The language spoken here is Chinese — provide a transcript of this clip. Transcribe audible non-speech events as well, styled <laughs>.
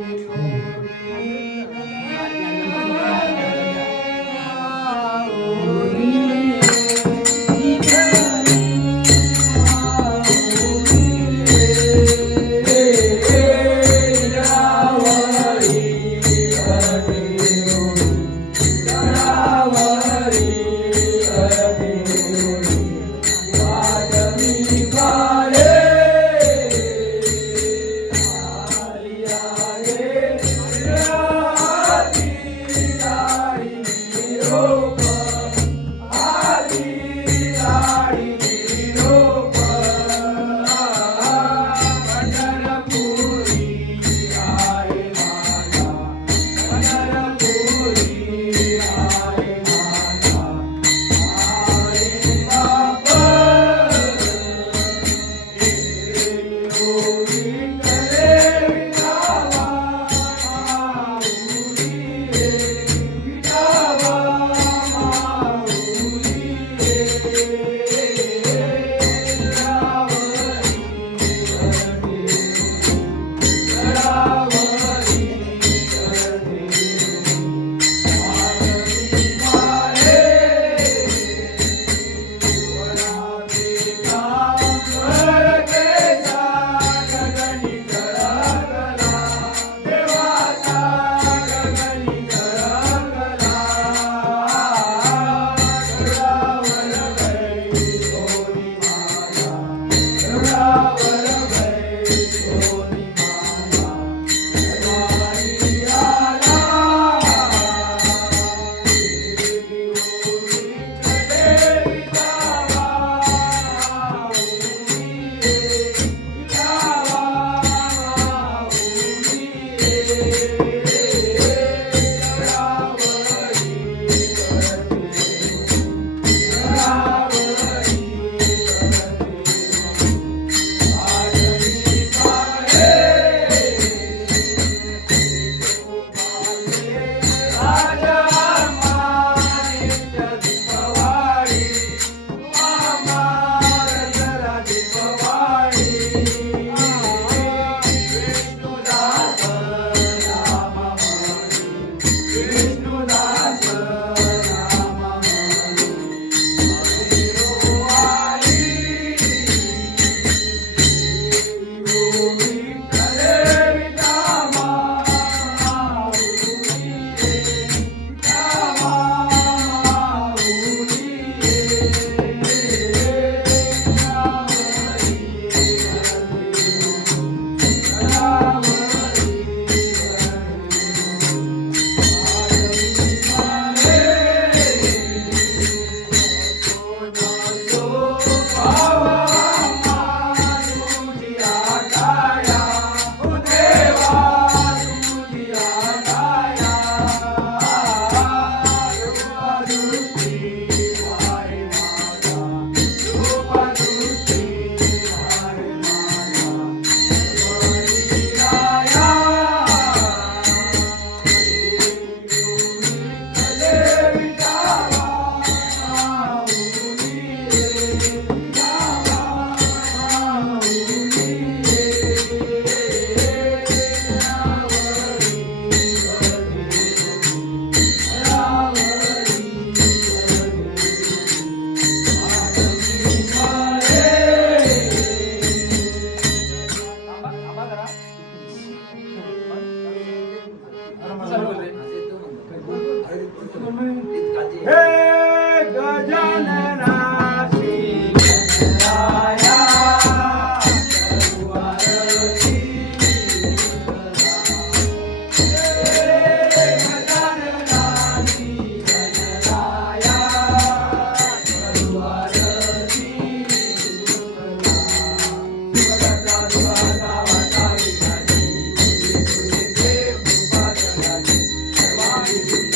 Thank Thank <laughs> you.